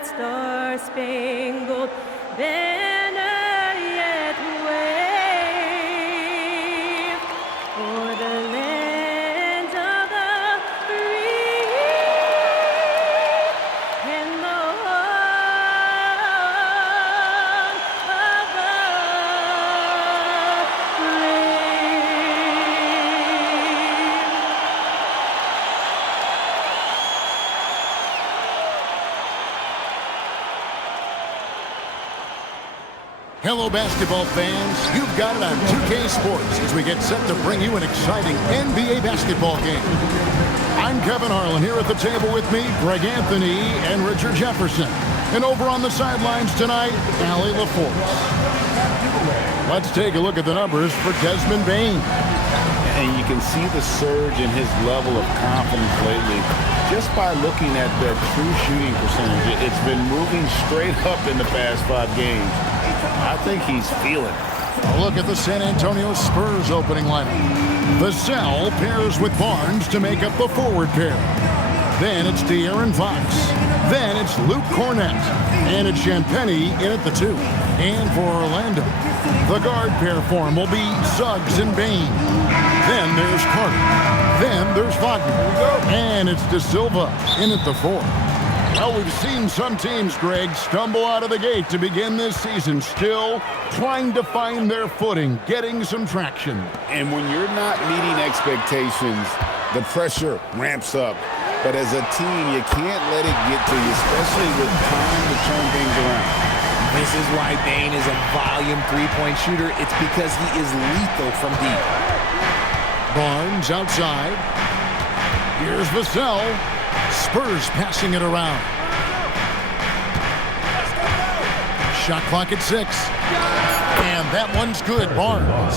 that star-spangled banner yet wave for the land of the free and the home of the Hello, basketball fans. You've got it on 2K Sports as we get set to bring you an exciting NBA basketball game. I'm Kevin Harlan here at the table with me, Greg Anthony and Richard Jefferson. And over on the sidelines tonight, Allie LaForce. Let's take a look at the numbers for Desmond Bane. And you can see the surge in his level of confidence lately just by looking at the true shooting percentage. It's been moving straight up in the past 5 games. I think he's feeling it. A look at the San Antonio Spurs opening lineup. Vassell pairs with Barnes to make up the forward pair. Then it's De'Aaron Fox. Then it's Luke Cornett. And it's Champagnie in at the 2. And for Orlando, the guard pair form will be Suggs and Bane. Then there's Carter. Then there's Wagner. And it's De Silva in at the 4. Well, we've seen some teams, Greg, stumble out of the gate to begin this season, still trying to find their footing, getting some traction. And when you're not meeting expectations, the pressure ramps up. But as a team, you can't let it get to you, especially with time to turn things around. This is why Bane is a volume three-point shooter. It's because he is lethal from deep. Barnes outside. Here's Vassell. Spurs passing it around. Shot clock at 6. And that one's good, Barnes.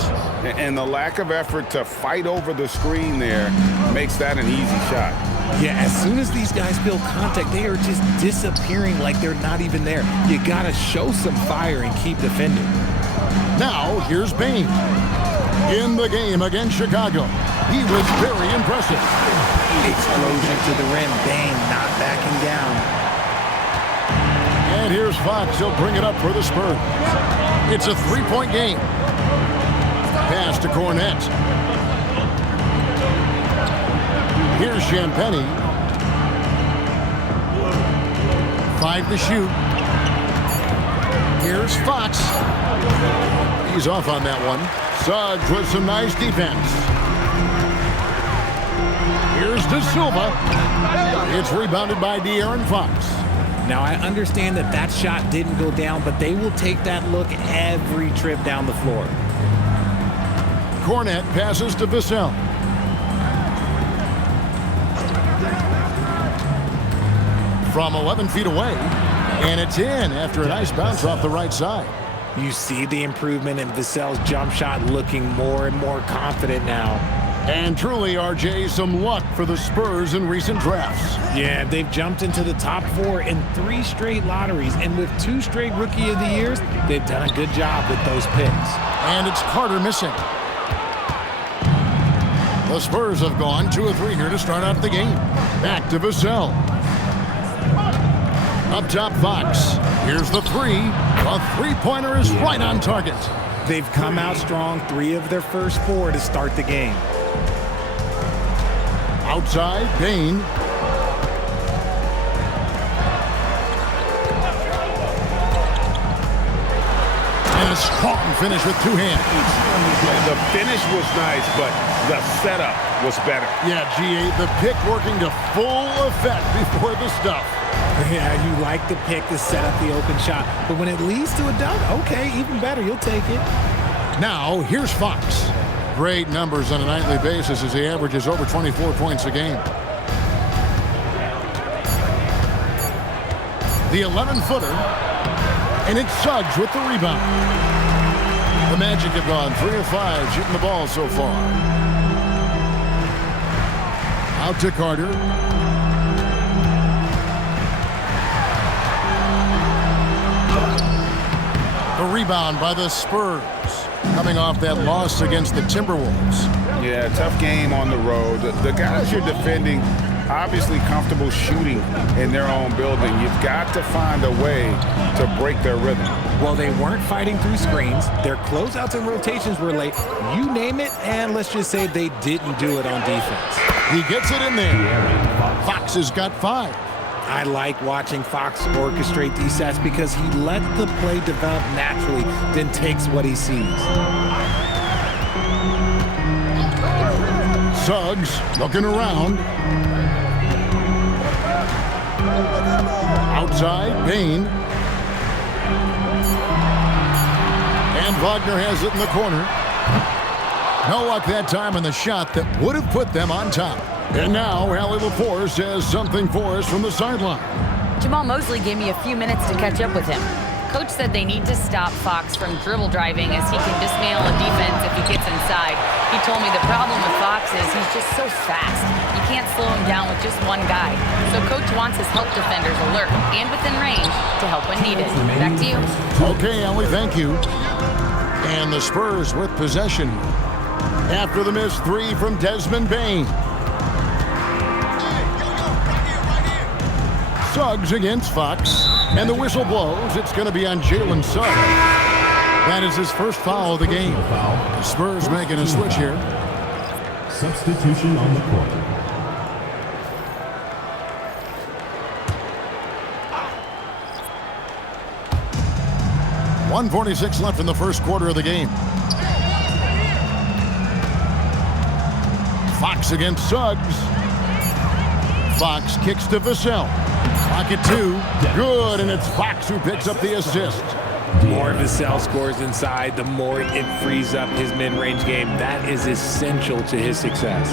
And the lack of effort to fight over the screen there makes that an easy shot. Yeah, as soon as these guys feel contact, they are just disappearing like they're not even there. You got to show some fire and keep defending. Now, here's Bane. In the game against Chicago, he was very impressive. Explosion to the rim. Bane not backing down. And here's Fox. He'll bring it up for the Spurs. It's a 3-point game. Pass to Cornett. Here's Champagnie. 5 to shoot. Here's Fox. He's off on that one. Suggs with some nice defense. Here's De Silva. It's rebounded by De'Aaron Fox. Now, I understand that that shot didn't go down, but they will take that look every trip down the floor. Cornett passes to Vassell. From 11 feet away, and it's in after a nice bounce off the right side. You see the improvement in Vassell's jump shot, looking more and more confident now. And truly, RJ, some luck for the Spurs in recent drafts. Yeah, they've jumped into the top 4 in 3 straight lotteries, and with 2 straight Rookie of the Years, they've done a good job with those picks. And it's Carter missing. The Spurs have gone 2 of 3 here to start out the game. Back to Vassell. Up top, Fox. Here's the 3. A 3-pointer is right on target. They've come out strong, 3 of their first 4 to start the game. Outside, Bane. And a strong finish with 2 hands. The finish was nice, but the setup was better. Yeah, GA, the pick working to full effect before the stuff. Yeah, you like the pick to set up the open shot, but when it leads to a dunk, okay, even better, you'll take it. Now, here's Fox. Great numbers on a nightly basis as he averages over 24 points a game. The 11-footer, and it's Suggs with the rebound. The Magic have gone 3 of 5 shooting the ball so far. Out to Carter. The rebound by the Spurs, coming off that loss against the Timberwolves. Yeah, tough game on the road. The guys you're defending obviously comfortable shooting in their own building. You've got to find a way to break their rhythm. Well, they weren't fighting through screens. Their closeouts and rotations were late. You name it, and let's just say they didn't do it on defense. He gets it in there. Fox has got 5. I like watching Fox orchestrate these sets because he let the play develop naturally, then takes what he sees. Suggs looking around. Outside, Bain. And Wagner has it in the corner. No luck that time on the shot that would have put them on top. And now, Allie LaForce has something for us from the sideline. Jamal Mosley gave me a few minutes to catch up with him. Coach said they need to stop Fox from dribble driving as he can dismantle a defense if he gets inside. He told me the problem with Fox is he's just so fast. You can't slow him down with just one guy. So Coach wants his help defenders alert and within range to help when needed. Back to you. Okay, Allie, thank you. And the Spurs with possession after the missed 3 from Desmond Bain. Suggs against Fox, and the whistle blows. It's going to be on Jalen Suggs. That is his first foul of the game. The Spurs making a switch here. Substitution on the court. .146 left in the first quarter of the game. Fox against Suggs. Fox kicks to Vassell. Pocket 2. Good, and it's Fox who picks up the assist. The more Vassell scores inside, the more it frees up his mid-range game. That is essential to his success.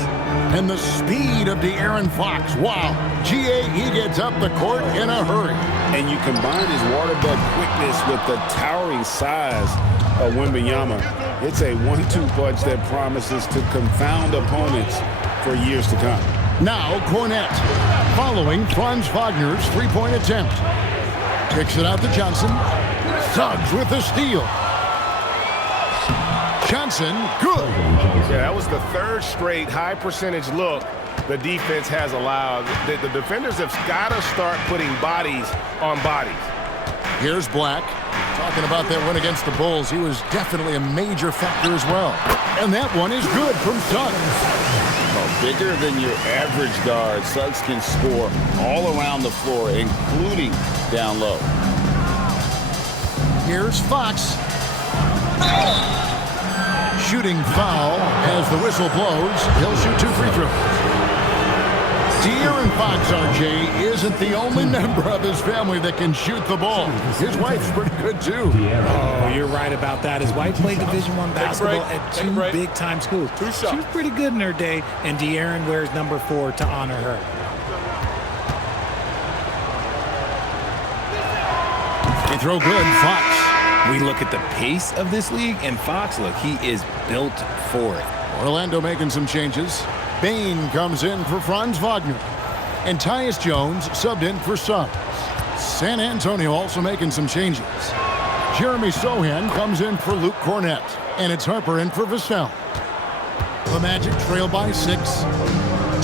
And the speed of De'Aaron Fox. Wow. He gets up the court in a hurry. And you combine his waterbed quickness with the towering size of Wembanyama. It's a 1-2 punch that promises to confound opponents for years to come. Now Cornette, following Franz Wagner's three-point attempt. Kicks it out to Johnson. Suggs with the steal. Johnson, good. Yeah, that was the third straight high-percentage look the defense has allowed. The defenders have got to start putting bodies on bodies. Here's Black. Talking about that win against the Bulls, he was definitely a major factor as well. And that one is good from Suggs. Bigger than your average guard, Suggs can score all around the floor, including down low. Here's Fox. Shooting foul as the whistle blows. He'll shoot 2 free throws. De'Aaron Fox, RJ, isn't the only member of his family that can shoot the ball. His wife's pretty good, too. Oh, you're right about that. His wife played Division I basketball at 2 big-time schools. She was pretty good in her day, and De'Aaron wears number 4 to honor her. They throw good, Fox. We look at the pace of this league, and Fox, look, he is built for it. Orlando making some changes. Bain comes in for Franz Wagner. And Tyus Jones subbed in for Suggs. San Antonio also making some changes. Jeremy Sohan comes in for Luke Cornette. And it's Harper in for Vassell. The Magic trail by 6.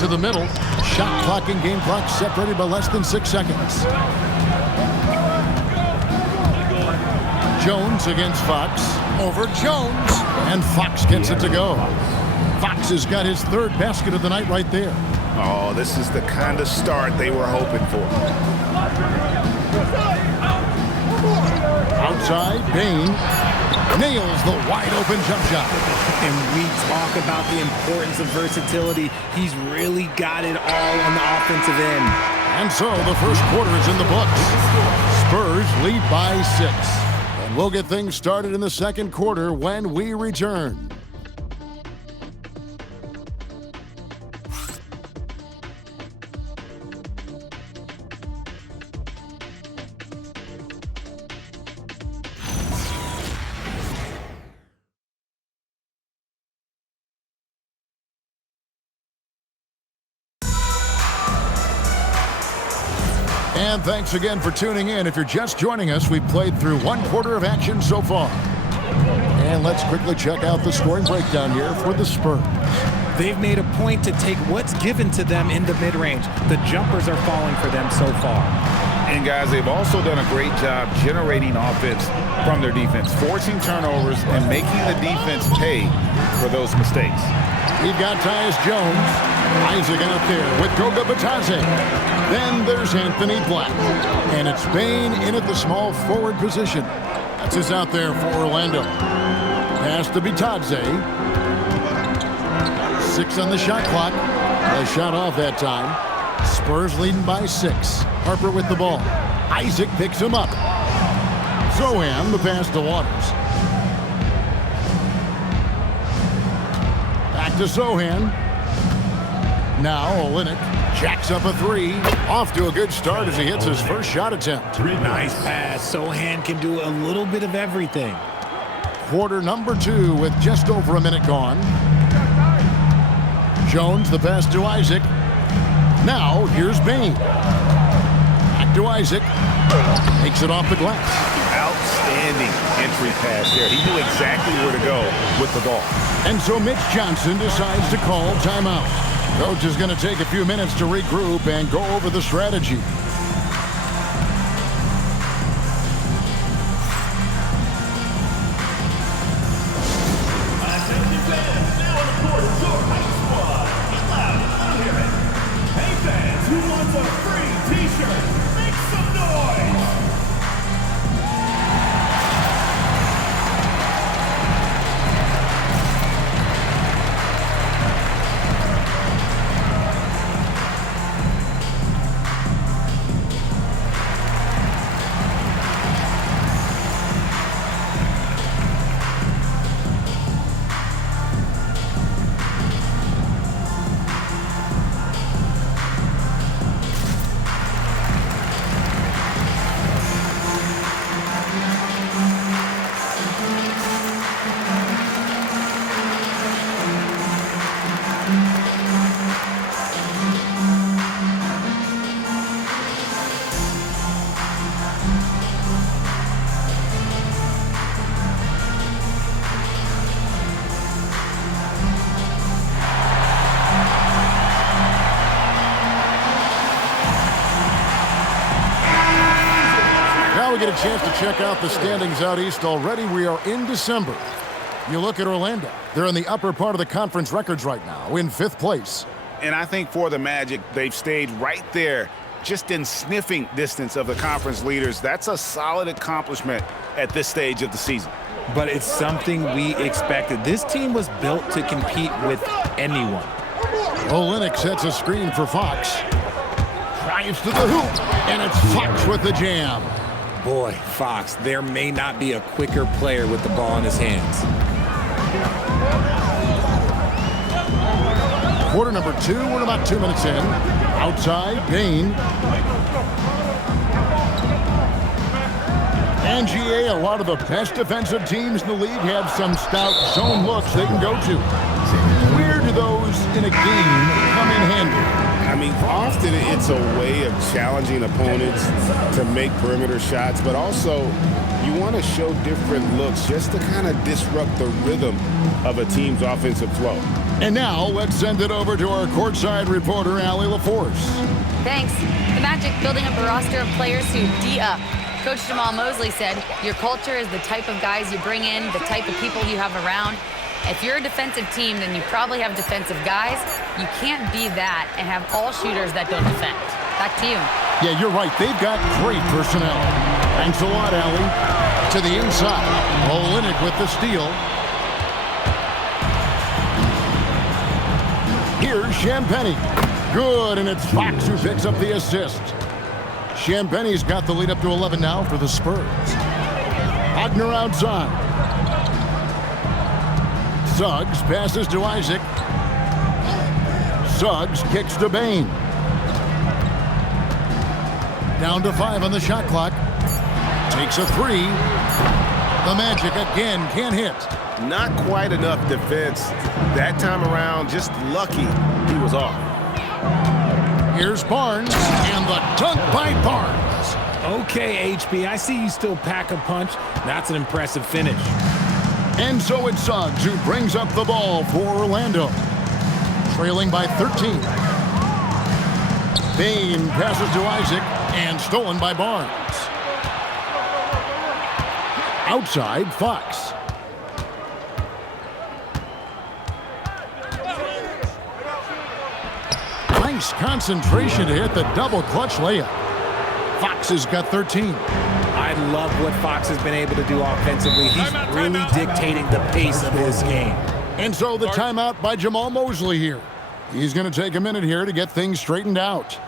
To the middle. Shot clock and game clock separated by less than 6 seconds. Jones against Fox. Over Jones. And Fox gets it to go. Fox has got his 3rd basket of the night right there. Oh, this is the kind of start they were hoping for. Outside, Bain nails the wide-open jump shot. And we talk about the importance of versatility. He's really got it all on the offensive end. And so the first quarter is in the books. Spurs lead by 6. And we'll get things started in the second quarter when we return. And thanks again for tuning in. If you're just joining us, we've played through 1 quarter of action so far. And let's quickly check out the scoring breakdown here for the Spurs. They've made a point to take what's given to them in the mid-range. The jumpers are falling for them so far. And guys, they've also done a great job generating offense from their defense, forcing turnovers and making the defense pay for those mistakes. We've got Tyus Jones. Isaac out there with Goga Batadze. Then there's Anthony Black. And it's Bain in at the small forward position. That's us out there for Orlando. Pass to Batadze. 6 on the shot clock. A shot off that time. Spurs leading by 6. Harper with the ball. Isaac picks him up. Zohan the pass to Waters. Back to Zohan. Now Olynyk jacks up a 3. Off to a good start as he hits his first shot attempt. Nice pass. Sohan can do a little bit of everything. Quarter number 2 with just over a minute gone. Jones the pass to Isaac. Now here's Bain. Back to Isaac. Takes it off the glass. Outstanding entry pass there. He knew exactly where to go with the ball. And so Mitch Johnson decides to call timeout. Coach is going to take a few minutes to regroup and go over the strategy. We get a chance to check out the standings out east already. We are in December. You look at Orlando. They're in the upper part of the conference records right now, in 5th place. And I think for the Magic, they've stayed right there, just in sniffing distance of the conference leaders. That's a solid accomplishment at this stage of the season. But it's something we expected. This team was built to compete with anyone. Olynyk sets a screen for Fox. Drives to the hoop, and it's Fox with the jam. Boy, Fox, there may not be a quicker player with the ball in his hands. Quarter number 2, we're about 2 minutes in. Outside, Bain. And GA, a lot of the best defensive teams in the league have some stout zone looks they can go to. Where do those in a game come in handy? I mean, often it's a way of challenging opponents to make perimeter shots, but also you want to show different looks just to kind of disrupt the rhythm of a team's offensive flow. And now let's send it over to our courtside reporter, Allie LaForce. Thanks. The Magic building up a roster of players who D-up. Coach Jamal Mosley said, your culture is the type of guys you bring in, the type of people you have around. If you're a defensive team, then you probably have defensive guys. You can't be that and have all shooters that don't defend. Back to you. Yeah, you're right. They've got great personnel. Thanks a lot, Allie. To the inside. Olynyk with the steal. Here's Champagnie. Good, and it's Fox who picks up the assist. Champagnie's got the lead up to 11 now for the Spurs. Wagner outside. Suggs passes to Isaac. Suggs kicks to Bain. Down to 5 on the shot clock. Takes a 3. The Magic again can't hit. Not quite enough defense. That time around, just lucky he was off. Here's Barnes, and the dunk by Barnes. Okay, HB, I see you still pack a punch. That's an impressive finish. And so it's Suggs who brings up the ball for Orlando. trailing by 13. Bain passes to Isaac and stolen by Barnes. Outside, Fox. Nice concentration to hit the double clutch layup. Fox has got 13. I love what Fox has been able to do offensively. He's really dictating the pace of his game. And so the timeout by Jamal Mosley here. He's going to take a minute here to get things straightened out.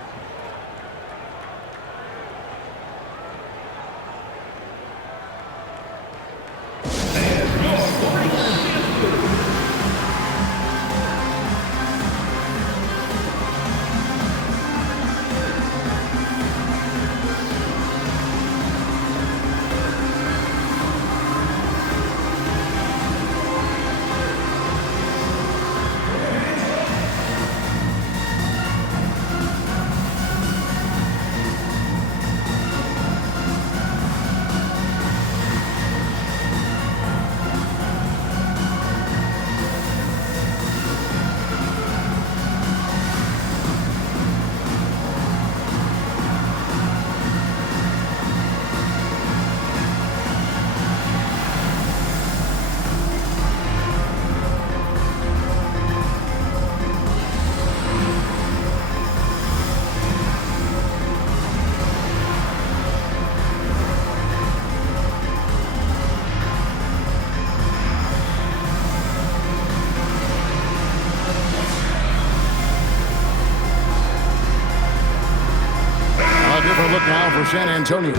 Look now for San Antonio.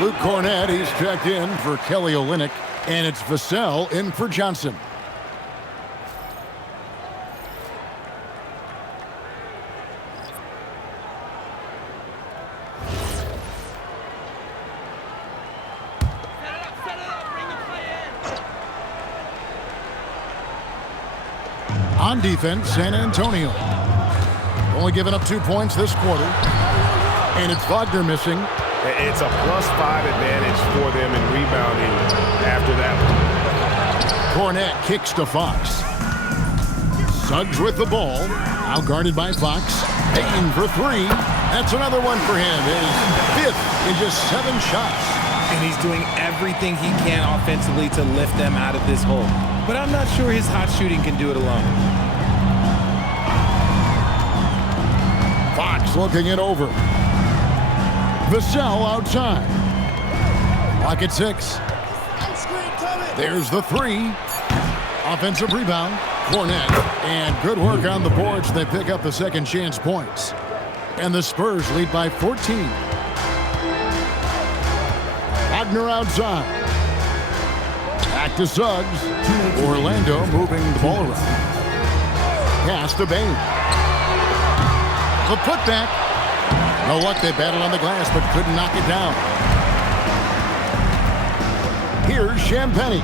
Luke Cornett, he's checked in for Kelly Olynyk, and it's Vassell in for Johnson. On defense, San Antonio. Only giving up 2 points this quarter. And it's Wagner missing. It's a +5 advantage for them in rebounding after that one. Cornett kicks to Fox. Suggs with the ball. Outguarded by Fox. Payton for 3. That's another one for him. His 5th in just 7 shots. And he's doing everything he can offensively to lift them out of this hole. But I'm not sure his hot shooting can do it alone. Fox looking it over. Vassell outside. Lock at 6. There's the 3. Offensive rebound. Cornett. And good work on the boards. They pick up the second chance points. And the Spurs lead by 14. Wagner outside. Back to Suggs. Orlando moving the ball around. Pass to Bain. The putback. No luck, they battled on the glass, but couldn't knock it down. Here's Champagnie.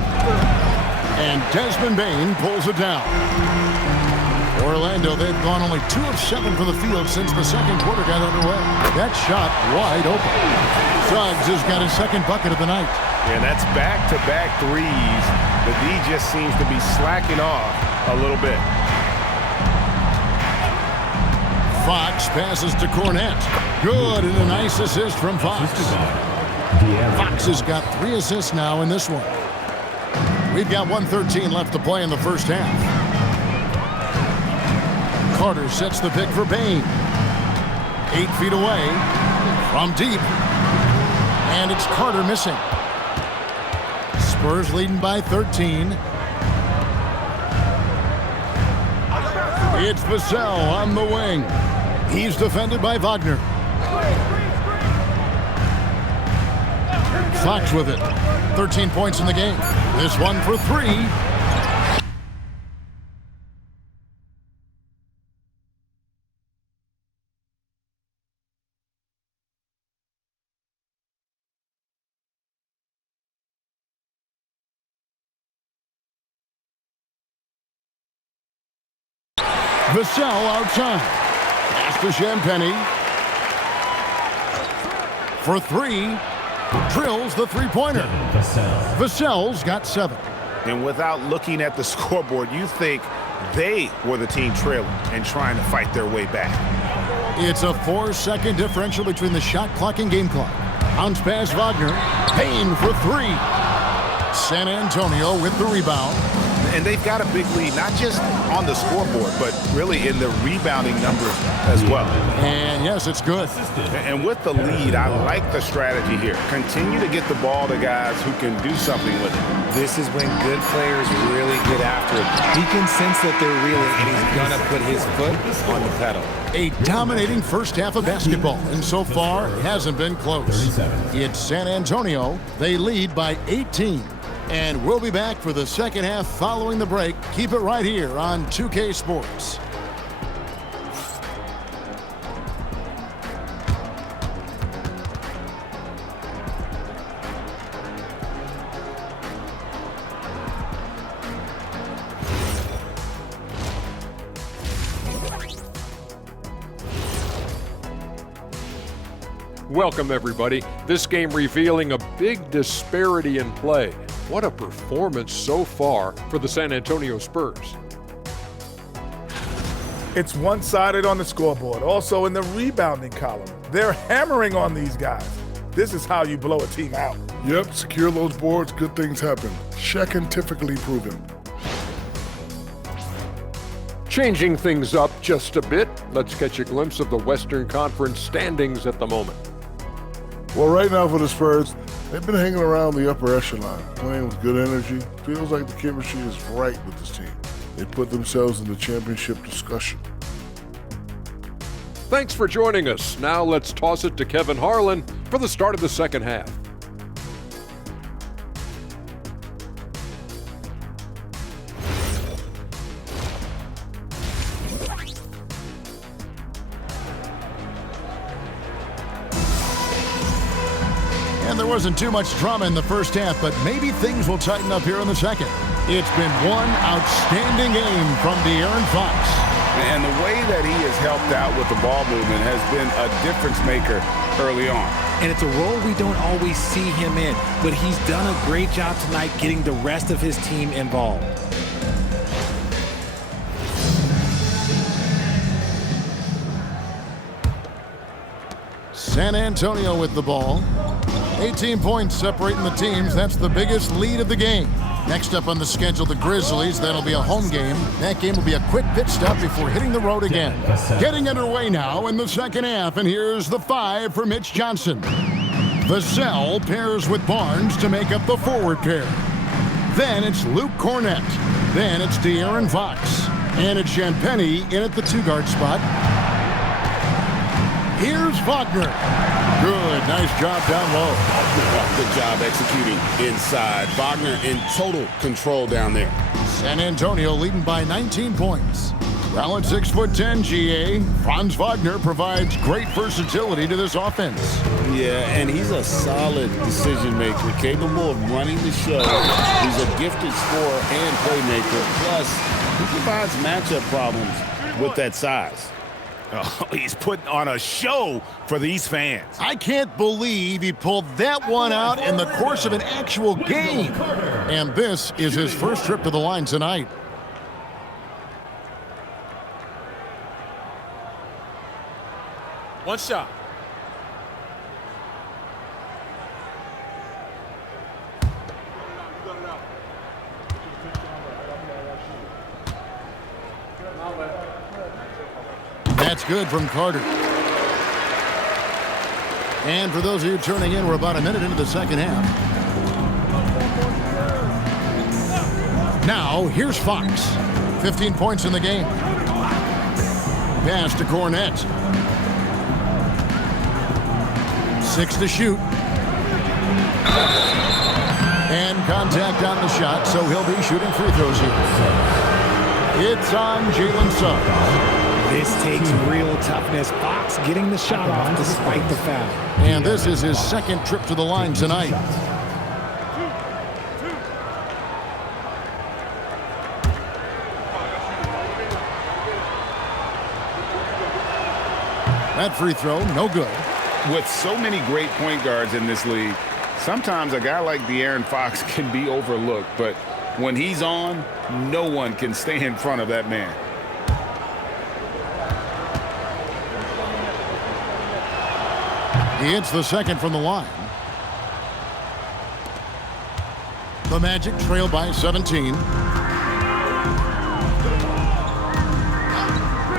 And Desmond Bain pulls it down. Orlando, they've gone only 2 of 7 from the field since the second quarter got underway. That shot wide open. Suggs has got his second bucket of the night. And that's back-to-back threes. The D just seems to be slacking off a little bit. Fox passes to Cornett. Good, and a nice assist from Fox. Fox has got 3 assists now in this one. We've got 1:13 left to play in the first half. Carter sets the pick for Bain. 8 feet away from deep. And it's Carter missing. Spurs leading by 13. It's Vassell on the wing. He's defended by Wagner. Fox with it. 13 points in the game. This one for 3. Vassell outside. Pass to Champagnie. For 3. Drills the three-pointer. Vassell's got 7. And without looking at the scoreboard, you think They were the team trailing and trying to fight their way back. It's a 4-second differential between the shot clock and game clock. Bounce pass Wagner. Payne for three. San Antonio with the rebound. And they've got a big lead, not just on the scoreboard, but really in the rebounding numbers as well. And yes, it's good. And with the lead, I like the strategy here. Continue to get the ball to guys who can do something with it. This is when good players really get after it. He can sense that they're reeling, and he's going to put his foot on the pedal. A dominating first half of basketball, and so far, it hasn't been close. It's San Antonio. They lead by 18. And we'll be back for the second half following the break. Keep it right here on 2K Sports. Welcome, everybody. This game revealing a big disparity in play. What a performance so far for the San Antonio Spurs. It's one-sided on the scoreboard. Also in the rebounding column. They're hammering on these guys. This is how you blow a team out. Yep, secure those boards, good things happen. Scientifically proven. Changing things up just a bit, let's catch a glimpse of the Western Conference standings at the moment. Well, right now for the Spurs, they've been hanging around the upper echelon, playing with good energy. Feels like the chemistry is right with this team. They put themselves in the championship discussion. Thanks for joining us. Now let's toss it to Kevin Harlan for the start of the second half. And there wasn't too much drama in the first half, but maybe things will tighten up here in the second. It's been one outstanding game from De'Aaron Fox. And the way that he has helped out with the ball movement has been a difference maker early on. And it's a role we don't always see him in, but he's done a great job tonight getting the rest of his team involved. San Antonio with the ball. 18 points separating the teams. That's the biggest lead of the game. Next up on the schedule, the Grizzlies. That'll be a home game. That game will be a quick pit stop before hitting the road again. Getting underway now in the second half, and here's the 5 for Mitch Johnson. Vassell pairs with Barnes to make up the forward pair. Then it's Luke Cornett. Then it's De'Aaron Fox. And it's Champagnie in at the 2-guard spot. Here's Wagner. Good, nice job down low. Good job executing inside. Wagner in total control down there. San Antonio leading by 19 points. Well, at 6'10", GA, Franz Wagner provides great versatility to this offense. Yeah, and he's a solid decision maker, capable of running the show. He's a gifted scorer and playmaker. Plus, he provides matchup problems with that size. Oh, he's putting on a show for these fans. I can't believe he pulled that one out in the course of an actual game. And this is his first trip to the line tonight. One shot. That's good from Carter. And for those of you turning in, we're about a minute into the second half. Now, here's Fox. 15 points in the game. Pass to Cornett. 6 to shoot. And contact on the shot, so he'll be shooting free throws here. It's on Jalen Suggs. This takes real toughness. Fox getting the shot off despite the foul. And this is his second trip to the line tonight. That free throw, no good. With so many great point guards in this league, sometimes a guy like De'Aaron Fox can be overlooked, but When he's on, no one can stay in front of that man. He hits the second from the line. The Magic trail by 17.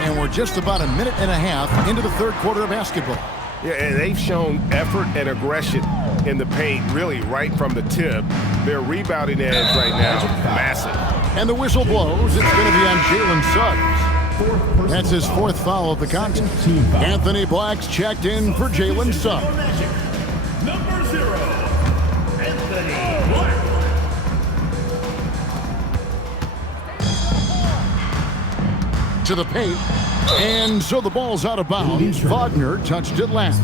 And we're just about a minute and a half into the third quarter of basketball. Yeah, and they've shown effort and aggression in the paint, really right from the tip. Their rebounding edge right now, massive. And the whistle blows. It's going to be on Jalen Suggs. That's his fourth foul of the contest. Anthony Black's checked in for Jalen Suggs. Number 0, Anthony Black. To the paint. And so the ball's out of bounds. Wagner touched it last.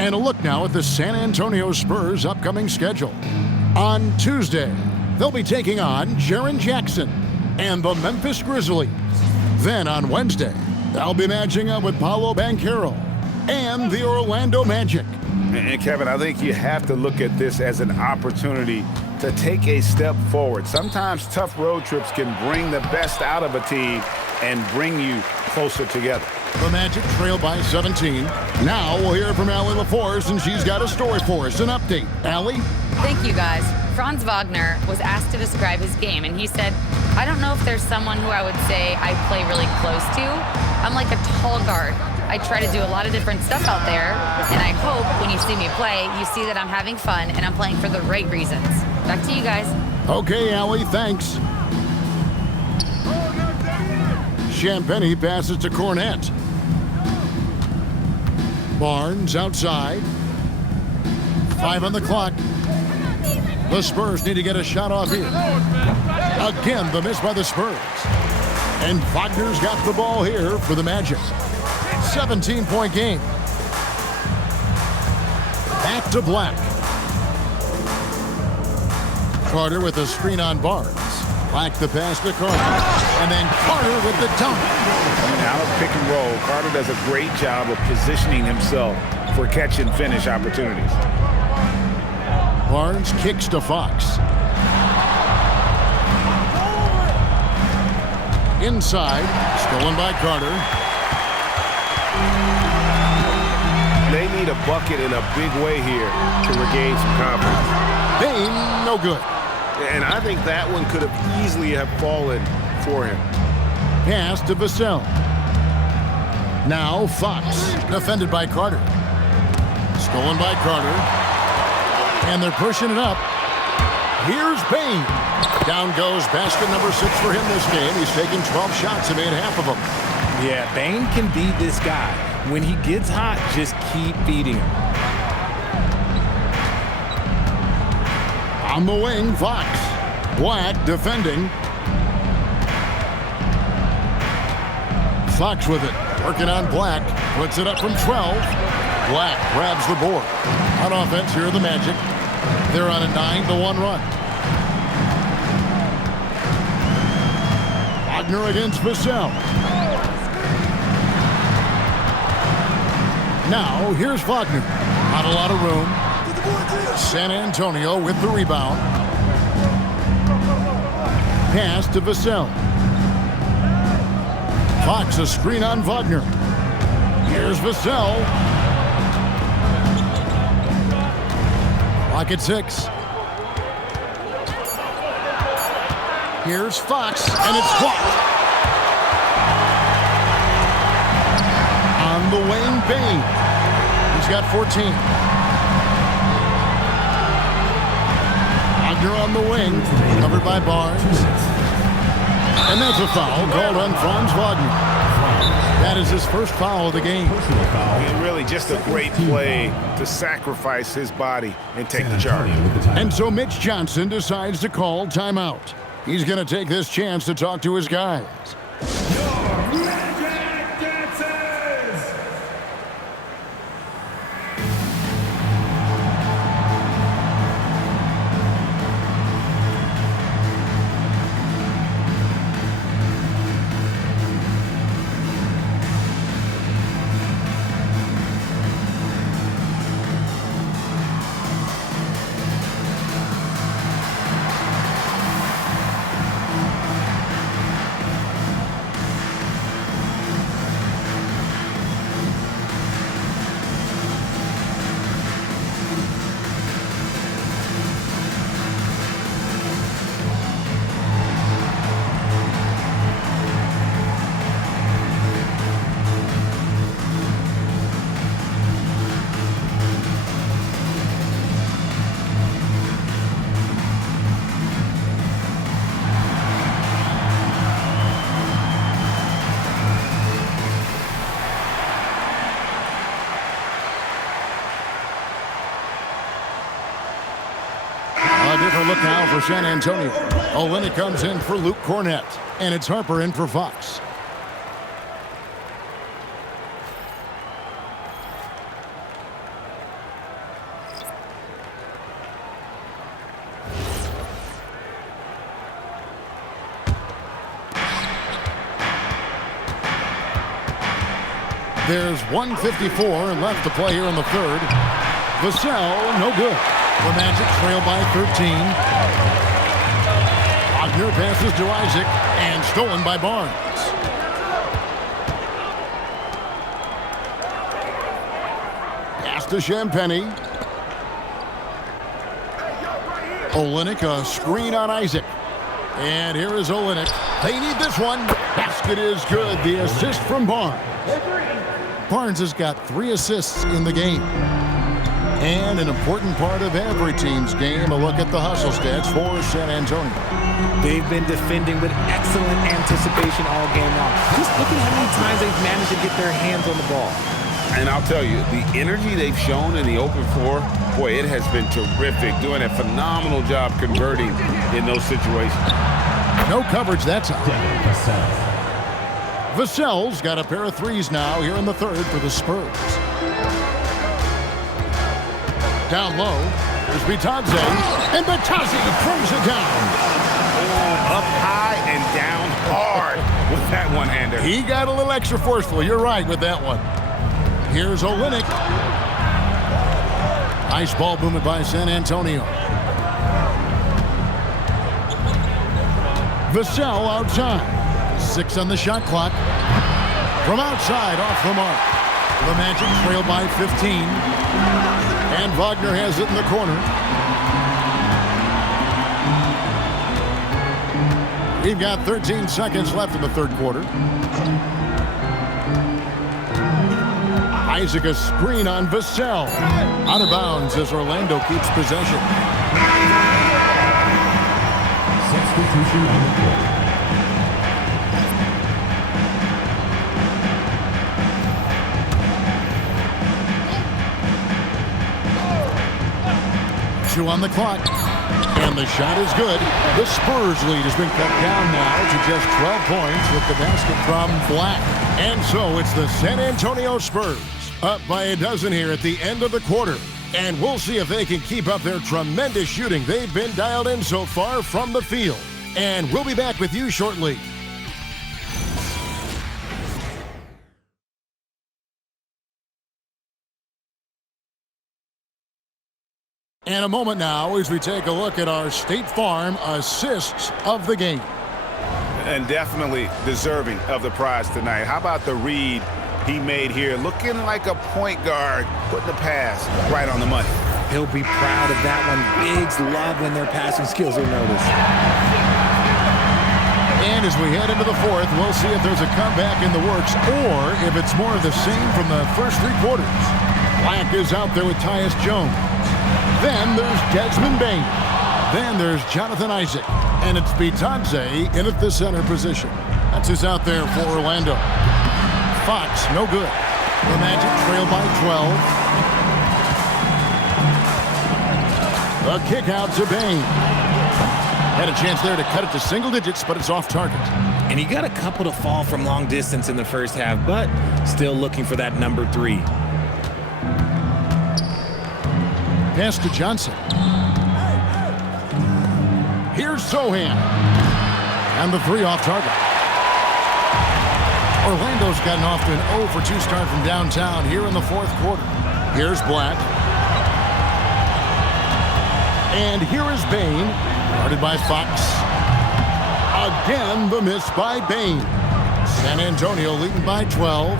And a look now at the San Antonio Spurs' upcoming schedule. On Tuesday, they'll be taking on Jaren Jackson and the Memphis Grizzlies. Then on Wednesday, they'll be matching up with Paolo Banchero and the Orlando Magic. And Kevin, I think you have to look at this as an opportunity to take a step forward. Sometimes tough road trips can bring the best out of a team and bring you closer together. The Magic trail by 17. Now we'll hear from Allie LaForce, and she's got a story for us. An update. Allie? Thank you, guys. Franz Wagner was asked to describe his game, and he said, I don't know if there's someone who I would say I play really close to. I'm like a tall guard. I try to do a lot of different stuff out there, and I hope when you see me play, you see that I'm having fun and I'm playing for the right reasons. Back to you guys. Okay, Allie, thanks. Champagny passes to Cornette. Barnes outside. 5 on the clock. The Spurs need to get a shot off here. Again, the miss by the Spurs. And Wagner's got the ball here for the Magic. 17-point game. Back to Black. Carter with a screen on Barnes. Black the pass to Carter. And then Carter with the dunk. Out of pick and roll, Carter does a great job of positioning himself for catch and finish opportunities. Barnes kicks to Fox. Inside, stolen by Carter. They need a bucket in a big way here to regain some confidence. Bain, no good. And I think that one could have easily have fallen for him. Pass to Vassell. Now Fox, defended by Carter. Stolen by Carter. And they're pushing it up. Here's Bain. Down goes basket number 6 for him this game. He's taken 12 shots and made half of them. Yeah, Bain can be this guy. When he gets hot, just keep feeding him. On the wing, Fox. Black defending. Fox with it. Working on Black. Puts it up from 12. Black grabs the board. On offense, here are the Magic. They're on a 9-1 run. Wagner against Vassell. Now, here's Wagner. Not a lot of room. San Antonio with the rebound. Pass to Vassell. Fox a screen on Wagner. Here's Vassell. Clock at 6. Here's Fox, and it's blocked. On the wing, Bain. He's got 14. Wagner on the wing, covered by Barnes. And that's a foul called on Franz Wagner. That is his first foul of the game. And really just a great play to sacrifice his body and take the charge. And so Mitch Johnson decides to call timeout. He's going to take this chance to talk to his guys. Take a look now for San Antonio. Olynyk comes in for Luke Cornett, and it's Harper in for Fox. There's 1:54 left to play here in the third. Vassell, no good. The Magic trail by 13. Wagner passes to Isaac and stolen by Barnes. Pass to Champagny. Olynyk, a screen on Isaac. And here is Olynyk. They need this one. Basket is good. The assist from Barnes. Barnes has got 3 assists in the game. And an important part of every team's game, a look at the hustle stats for San Antonio. They've been defending with excellent anticipation all game long. Just look at how many times they've managed to get their hands on the ball. And I'll tell you, the energy they've shown in the open floor, boy, it has been terrific. Doing a phenomenal job converting in those situations. No coverage that time. Vassell's got a pair of threes now here in the third for the Spurs. Down low, there's Bitadze, and Bitadze throws it down. Oh, up high and down hard with that one-hander. He got a little extra forceful. You're right with that one. Here's Olynyk. Nice ball movement by San Antonio. Vassell outside. 6 on the shot clock. From outside, off the mark. The Magic trail by 15. And Wagner has it in the corner. We've got 13 seconds left in the third quarter. Isaac a screen on Vassell. Out of bounds as Orlando keeps possession. Substitution on the court. Two on the clock. And the shot is good. The Spurs lead has been cut down now to just 12 points with the basket from Black. And so it's the San Antonio Spurs up by a dozen here at the end of the quarter. And we'll see if they can keep up their tremendous shooting they've been dialed in so far from the field. And we'll be back with you shortly. And a moment now as we take a look at our State Farm assists of the game. And definitely deserving of the prize tonight. How about the read he made here? Looking like a point guard, putting the pass right on the money. He'll be proud of that one. Bigs love when their passing skills are noticed. And as we head into the fourth, we'll see if there's a comeback in the works or if it's more of the same from the first 3 quarters. Black is out there with Tyus Jones. Then there's Desmond Bane. Then there's Jonathan Isaac. And it's Bitadze in at the center position. That's who's out there for Orlando. Fox, no good. The Magic trail by 12. A kick out to Bane. Had a chance there to cut it to single digits, but it's off target. And he got a couple to fall from long distance in the first half, but still looking for that number 3. Pass to Johnson. Here's Sohan. And the 3 off target. Orlando's gotten off to an 0 for 2 start from downtown here in the fourth quarter. Here's Black. And here is Bane. Guarded by Fox. Again, the miss by Bane. San Antonio leading by 12.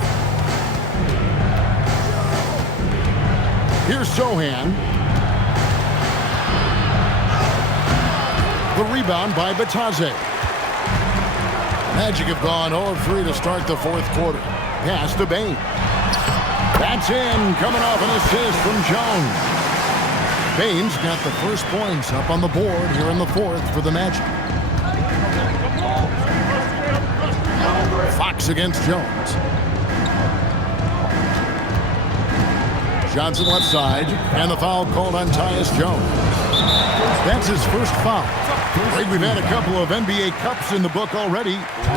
Here's Sohan. The rebound by Bitadze. Magic have gone 0-3 to start the fourth quarter. Pass to Bane. That's in, coming off an assist from Jones. Bane's got the first points up on the board here in the fourth for the Magic. Fox against Jones. Johnson left side, and the foul called on Tyus Jones. That's his first foul. Greg, we've had a couple of NBA Cups in the book already.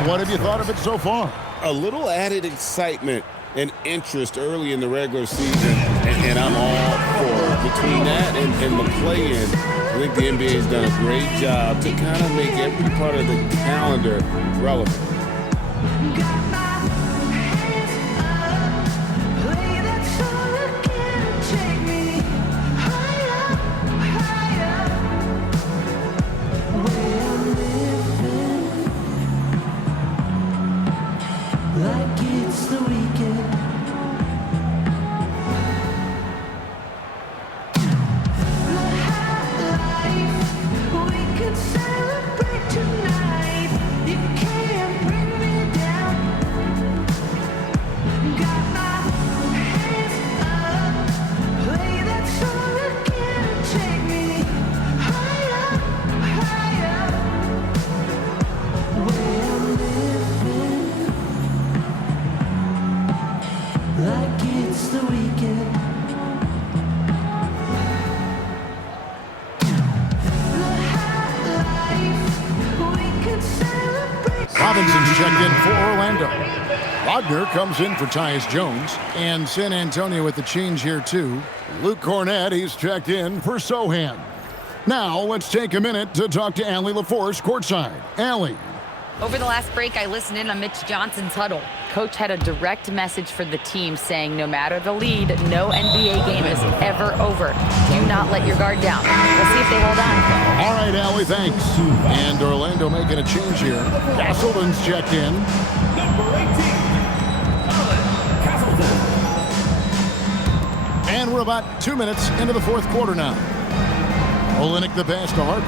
What have you thought of it so far? A little added excitement and interest early in the regular season, and I'm all for it. Between that and the play-in, I think the NBA has done a great job to kind of make every part of the calendar relevant. Robinson's checked in for Orlando. Wagner comes in for Tyus Jones. And San Antonio with the change here, too. Luke Cornett, he's checked in for Sohan. Now, let's take a minute to talk to Allie LaForce courtside. Allie. Over the last break, I listened in on Mitch Johnson's huddle. Coach had a direct message for the team saying no matter the lead, no NBA game is ever over. Do not let your guard down. We'll see if they hold on. All right, Allie, thanks. And Orlando making a change here. Castleton's checked in. And we're about 2 minutes into the fourth quarter now. Olynyk the pass to Harper.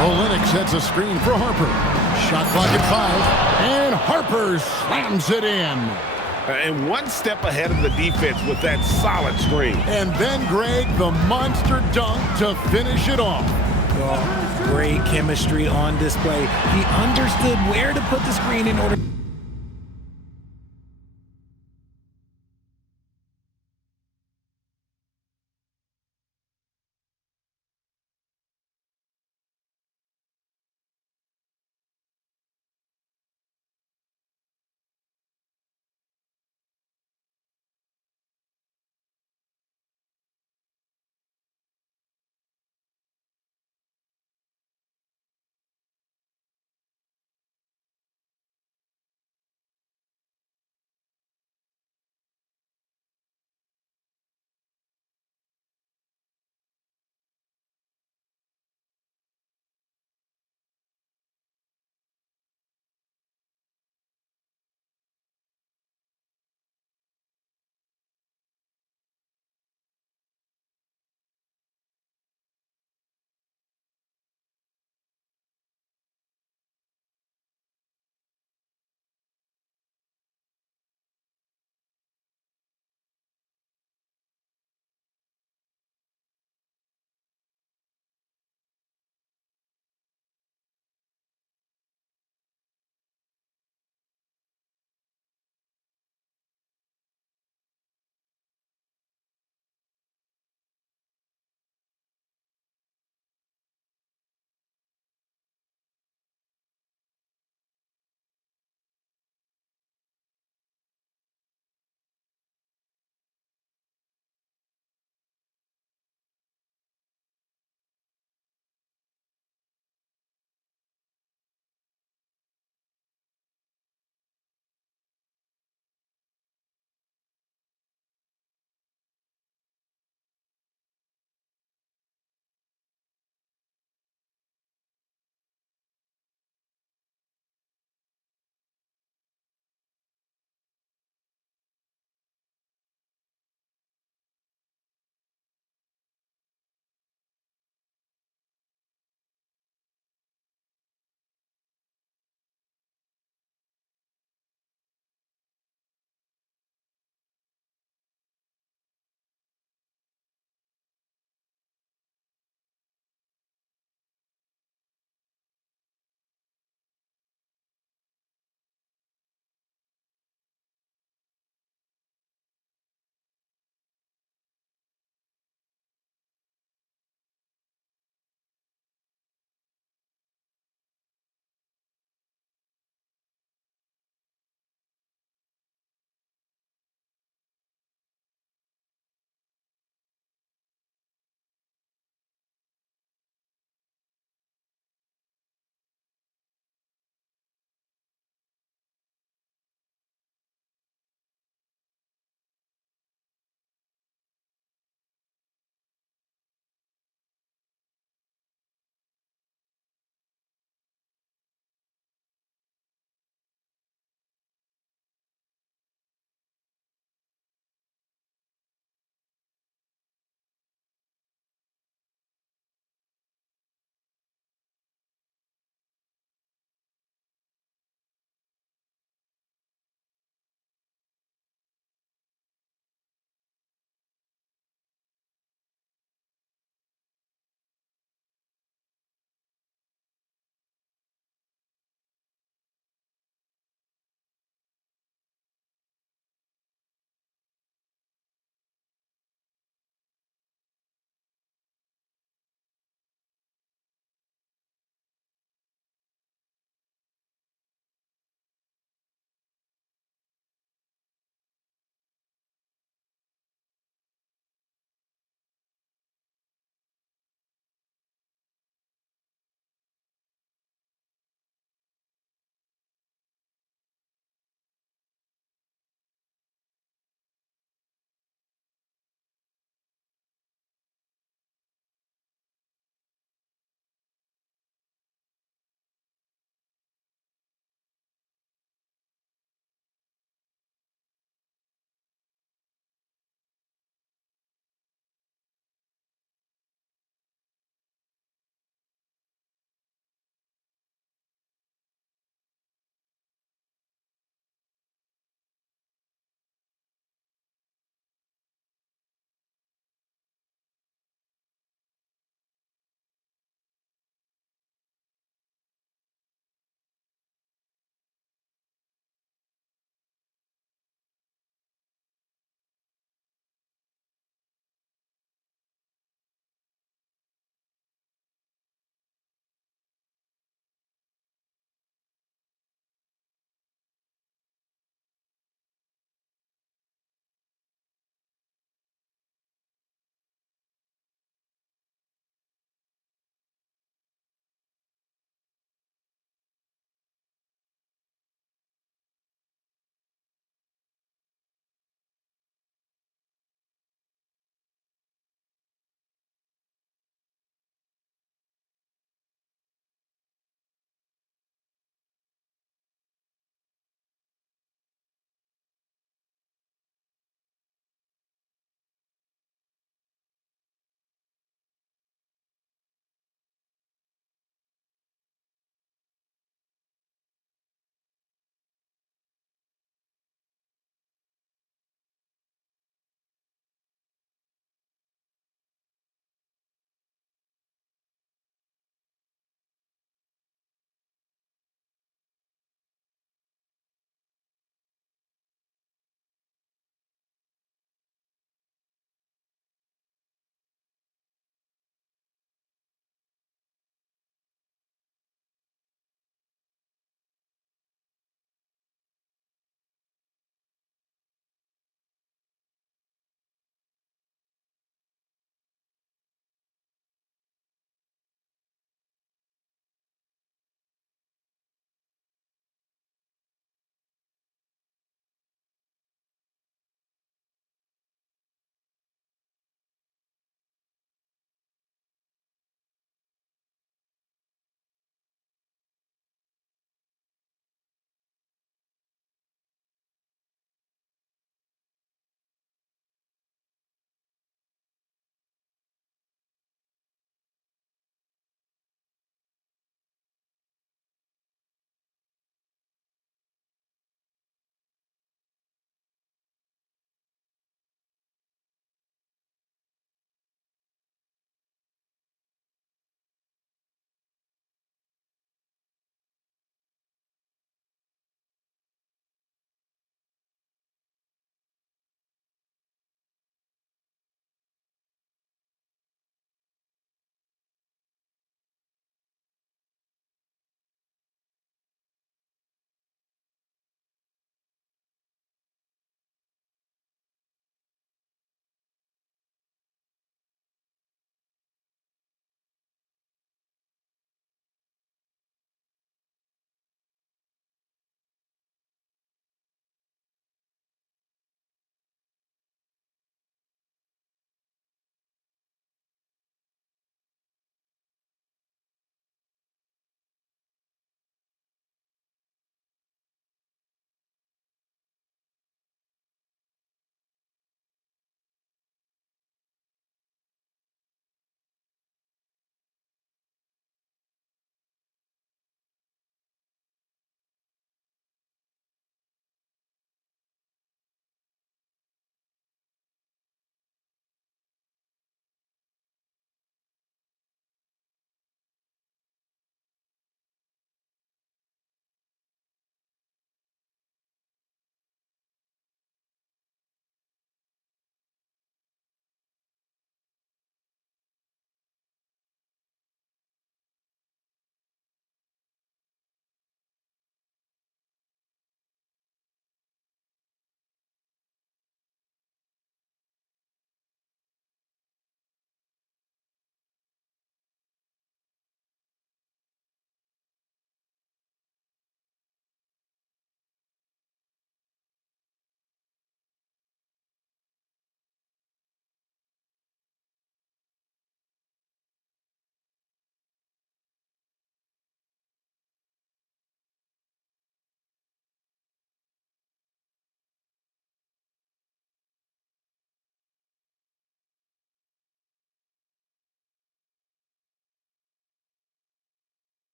Olynyk sets a screen for Harper. Shot clock at 5. And Harper slams it in. And one step ahead of the defense with that solid screen. And then, Greg, the monster dunk to finish it off. Oh, great chemistry on display. He understood where to put the screen in order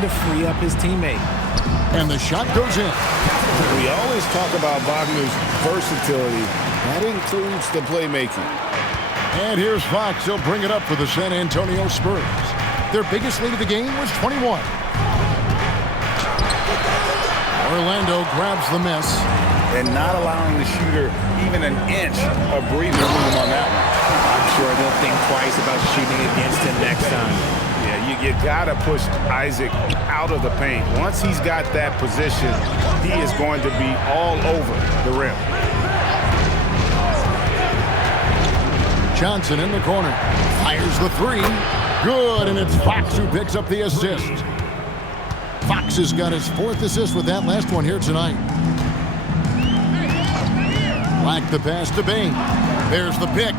to free up his teammate. And the shot goes in. We always talk about Wagner's versatility. That includes the playmaking. And here's Fox. He'll bring it up for the San Antonio Spurs. Their biggest lead of the game was 21. Orlando grabs the miss. And not allowing the shooter even an inch of breathing room on that one. I'm sure they'll think twice about shooting against him next time. Yeah, you got to push Isaac out of the paint. Once he's got that position, he is going to be all over the rim. Johnson in the corner. Fires the three. Good, and it's Fox who picks up the assist. Fox has got his 4th assist with that last one here tonight. Like the pass to Bain. There's the pick.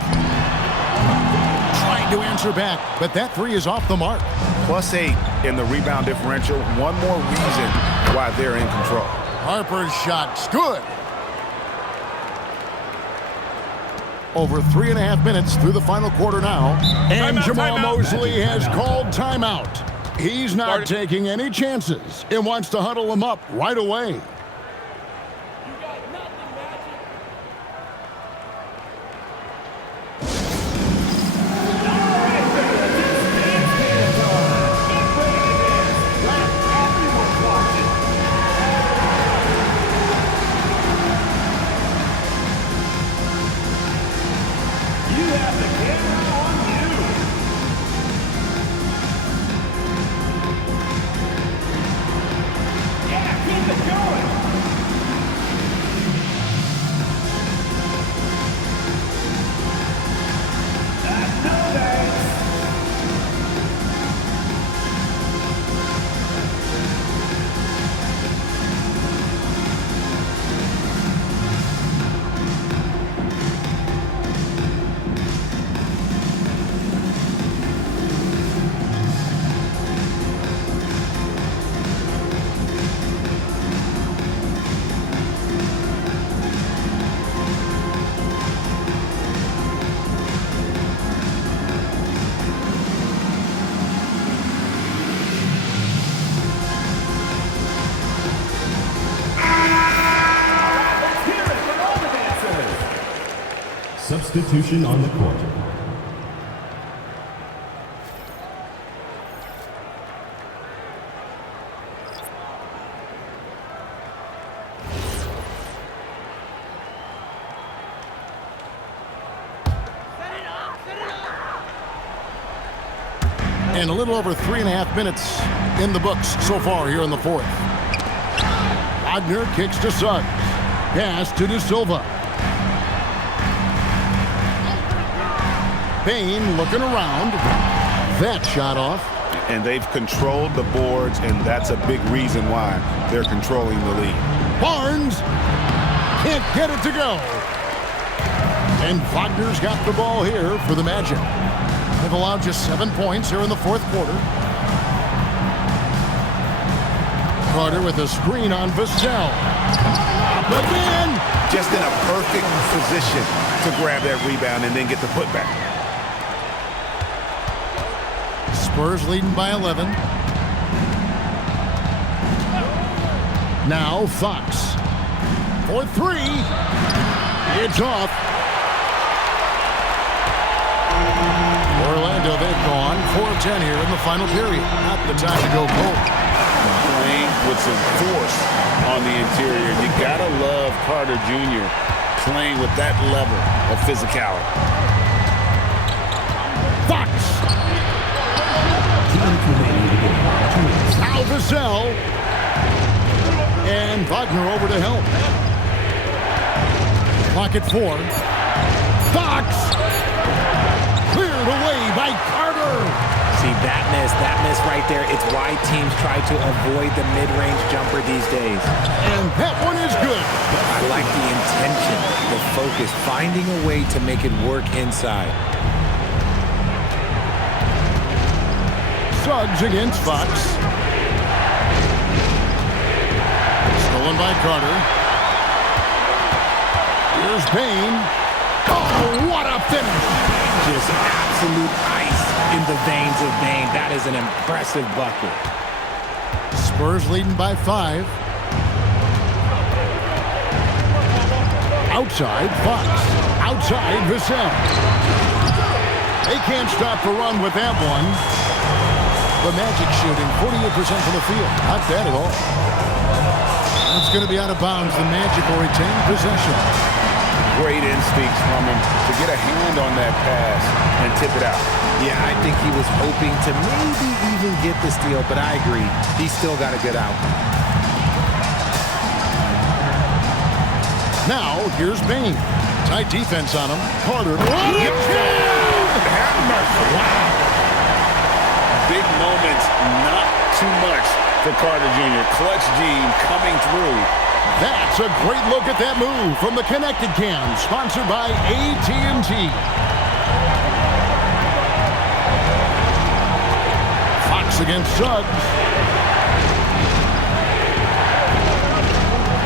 Trying to answer back, but that three is off the mark. +8 in the rebound differential. One more reason why they're in control. Harper's shot's good. Over 3.5 minutes through the final quarter now. And Jamal Mosley has called timeout. He's not taking any chances and wants to huddle them up right away. Substitution on the court. And a little over 3.5 minutes in the books so far here in the 4th. Wagner kicks to Suggs. Pass to De Silva. Bain looking around. That shot off. And they've controlled the boards, and that's a big reason why they're controlling the lead. Barnes can't get it to go. And Wagner's got the ball here for the Magic. They've allowed just 7 points here in the 4th quarter. Carter with a screen on Vassell. But then just in a perfect position to grab that rebound and then get the putback. Spurs leading by 11. Now Fox for three. It's off. Orlando, they've gone 4 of 10 here in the final period. Not the time to go cold. Playing with some force on the interior. You gotta love Carter Jr. playing with that level of physicality. Fox. Now Vassell. And Wagner over to help. Clock at 4. Fox. Cleared away by Carter. See, that miss right there, it's why teams try to avoid the mid-range jumper these days. And that one is good. I like the intention, the focus, finding a way to make it work inside. Suggs against Fox. Stolen by Carter. Here's Bain. Oh, what a finish. Just absolute ice in the veins of Bain. That is an impressive bucket. Spurs leading by 5. Outside, Fox. Outside, Vassell. They can't stop the run with that one. The Magic shooting 48% from the field. Not bad at all. It's going to be out of bounds. The Magic will retain possession. Great instincts from him to get a hand on that pass and tip it out. Yeah, I think he was hoping to maybe even get the steal, but I agree. He still got a good out. Now, here's Bane. Tight defense on him. Carter. Wow. Big moments, not too much for Carter Jr. Clutch Gene coming through. That's a great look at that move from the Connected Cam, sponsored by AT&T. Fox against Suggs.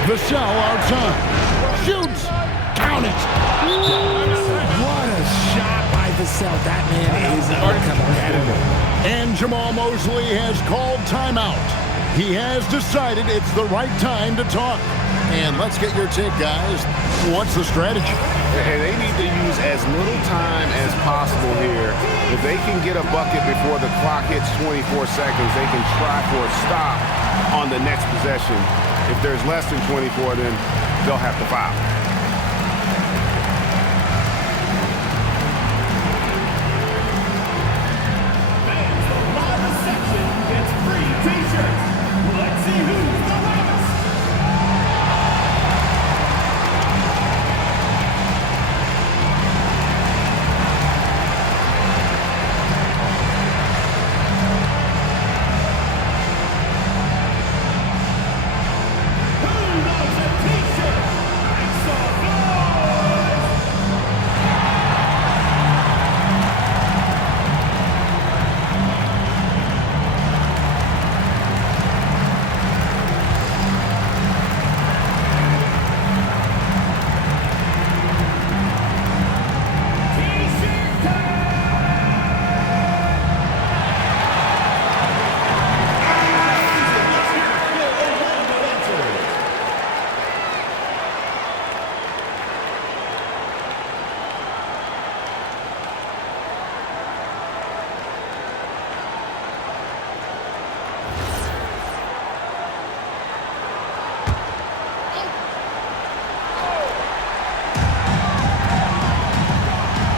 Vassell outside. Shoots. Count it. What a shot by Vassell. That man is a competitor. And Jamal Mosley has called timeout. He has decided it's the right time to talk. And let's get your take, guys. What's the strategy? And they need to use as little time as possible here. If they can get a bucket before the clock hits 24 seconds, they can try for a stop on the next possession. If there's less than 24, then they'll have to foul.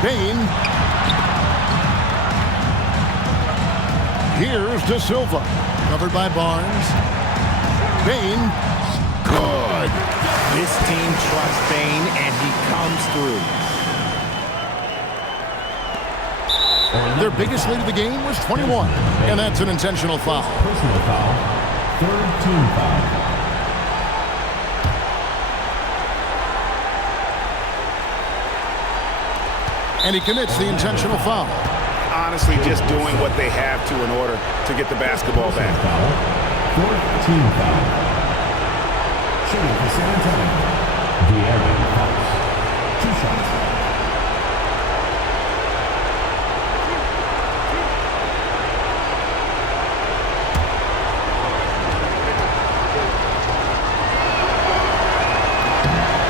Bane. Here's De Silva. Covered by Barnes. Bane. Good. This team trusts Bane, and he comes through. Their biggest lead of the game was 21, and that's an intentional foul. Personal foul. Third team foul. And he commits the intentional foul. Honestly, just doing what they have to in order to get the basketball back. Fourth team foul. Shooting for San Antonio. De'Aaron Fox. 2 shots.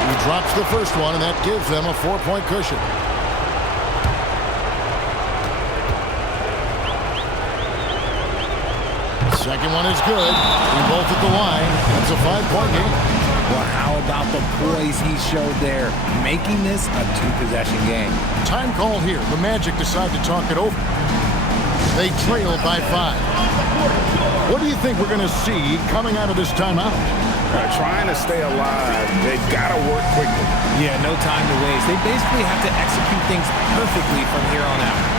He drops the first one, and that gives them a 4-point cushion. Second one is good. He both at the line. It's a 5-point game. Well, how about the poise he showed there, making this a 2-possession game? Time call here. The Magic decide to talk it over. They trail by 5. What do you think we're going to see coming out of this timeout? Trying to stay alive, they've got to work quickly. Yeah, no time to waste. They basically have to execute things perfectly from here on out.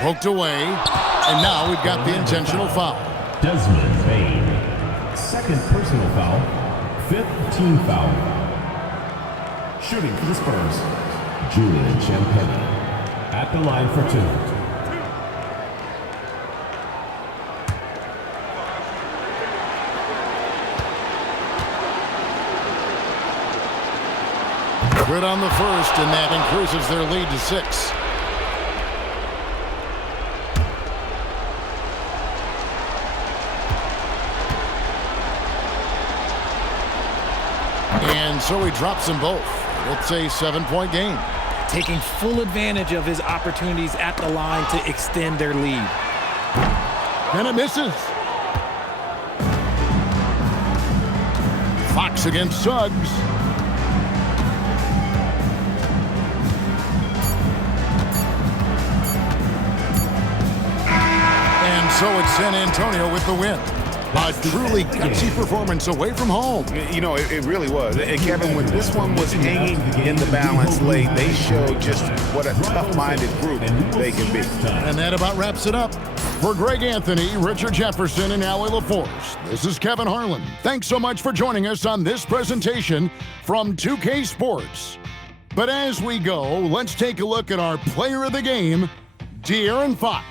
Poked away, and now we've got the intentional foul. Desmond Bain. Second personal foul. Fifth team foul. Shooting for the Spurs, Julian Champagny. At the line for two. Good on the first, and that increases their lead to 6. And so he drops them both. It's a 7-point game. Taking full advantage of his opportunities at the line to extend their lead. And it misses. Fox against Suggs. And so it's San Antonio with the win. A truly gutsy performance away from home. You know, it really was. And Kevin, when this one was hanging in the balance late, they showed just what a tough-minded group they can be. And that about wraps it up. For Greg Anthony, Richard Jefferson, and Allie LaForce, this is Kevin Harlan. Thanks so much for joining us on this presentation from 2K Sports. But as we go, let's take a look at our player of the game, De'Aaron Fox.